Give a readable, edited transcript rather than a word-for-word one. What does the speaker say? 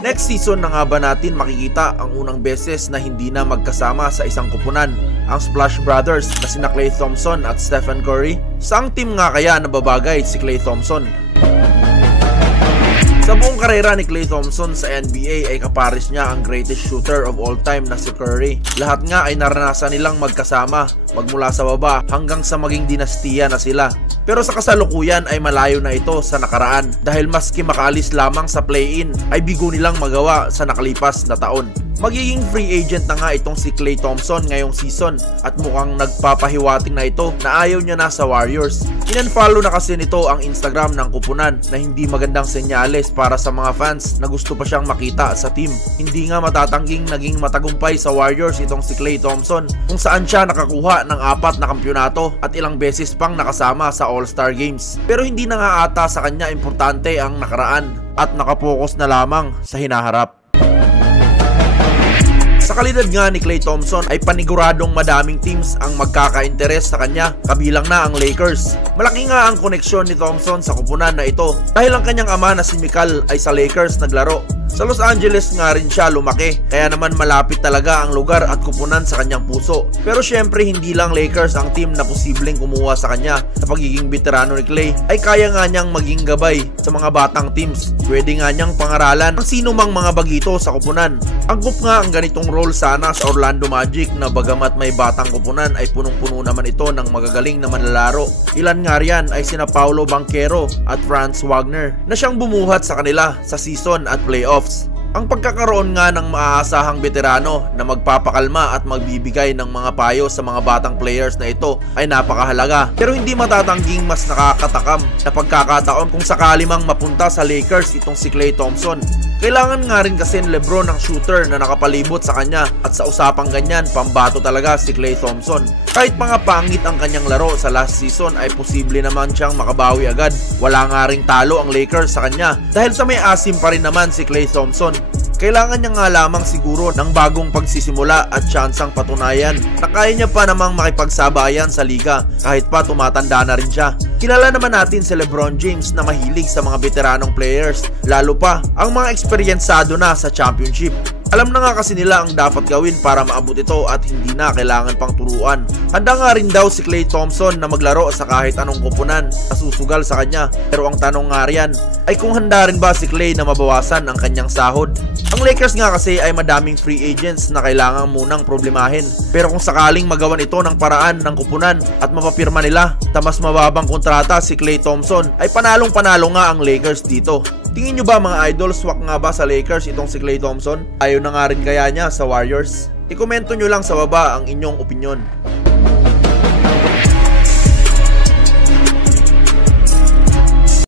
Next season na nga ba natin makikita ang unang beses na hindi na magkasama sa isang kupunan ang Splash Brothers na sina Klay Thompson at Stephen Curry? Saang team nga kaya nababagay si Klay Thompson? Sa buong karera ni Klay Thompson sa NBA ay kapares niya ang greatest shooter of all time na si Curry. Lahat nga ay naranasan nilang magkasama magmula sa baba hanggang sa maging dinastiya na sila. Pero sa kasalukuyan ay malayo na ito sa nakaraan dahil maski makaalis lamang sa play-in ay bigo nilang magawa sa nakalipas na taon. Magiging free agent na nga itong si Klay Thompson ngayong season at mukhang nagpapahiwating na ito na ayaw niya na sa Warriors. In-unfollow na kasi nito ang Instagram ng kupunan na hindi magandang senyales para sa mga fans na gusto pa siyang makita sa team. Hindi nga matatangging naging matagumpay sa Warriors itong si Klay Thompson kung saan siya nakakuha ng 4 na kampyonato at ilang beses pang nakasama sa All-Star Games. Pero hindi na nga ata sa kanya importante ang nakaraan at nakapokus na lamang sa hinaharap. Sa kalidad nga ni Klay Thompson ay paniguradong madaming teams ang magkaka-interes sa kanya, kabilang na ang Lakers. Malaki nga ang koneksyon ni Thompson sa kupunan na ito dahil ang kanyang ama na si Mikal ay sa Lakers naglaro. Sa Los Angeles nga rin siya lumaki, kaya naman malapit talaga ang lugar at kupunan sa kanyang puso. Pero syempre hindi lang Lakers ang team na posibleng kumuha sa kanya. Sa pagiging veterano ni Klay ay kaya nga niyang maging gabay sa mga batang teams. Pwede nga niyang pangaralan ang sino mang mga bagito sa kupunan. Angkop nga ang ganitong role sana sa Orlando Magic na bagamat may batang kupunan ay punong-puno naman ito ng magagaling na manlalaro. Ilan nga riyan ay sina Paolo Banchero at Franz Wagner na siyang bumuhat sa kanila sa season at playoffs. Ang pagkakaroon nga ng maaasahang veterano na magpapakalma at magbibigay ng mga payo sa mga batang players na ito ay napakahalaga. Pero hindi matatangging mas nakakatakam na pagkakataon kung sakali mang mapunta sa Lakers itong si Klay Thompson. Kailangan nga rin kasi ni LeBron ng shooter na nakapalibot sa kanya at sa usapang ganyan, pambato talaga si Klay Thompson. Kahit mga pangit ang kanyang laro sa last season ay posible naman siyang makabawi agad. Wala nga ring talo ang Lakers sa kanya dahil sa may asim pa rin naman si Klay Thompson. Kailangan niya nga lamang siguro ng bagong pagsisimula at tsansang patunayan na kaya niya pa namang makipagsabayan sa liga kahit pa tumatanda na rin siya. Kilala naman natin si LeBron James na mahilig sa mga veteranong players, lalo pa ang mga eksperyensado na sa championship. Alam na nga kasi nila ang dapat gawin para maabot ito at hindi na kailangan pang turuan. Handa nga rin daw si Klay Thompson na maglaro sa kahit anong kupunan na susugal sa kanya. Pero ang tanong nga riyan ay kung handa rin ba si Klay na mabawasan ang kanyang sahod. Ang Lakers nga kasi ay madaming free agents na kailangan munang problemahin. Pero kung sakaling magawan ito ng paraan ng kupunan at mapapirma nila sa mas mababang kontrata si Klay Thompson ay panalong-panalo nga ang Lakers dito. Tingin nyo ba mga idol, swak nga ba sa Lakers itong si Klay Thompson? Ayaw na nga rin kaya niya sa Warriors? I-komento nyo lang sa baba ang inyong opinyon.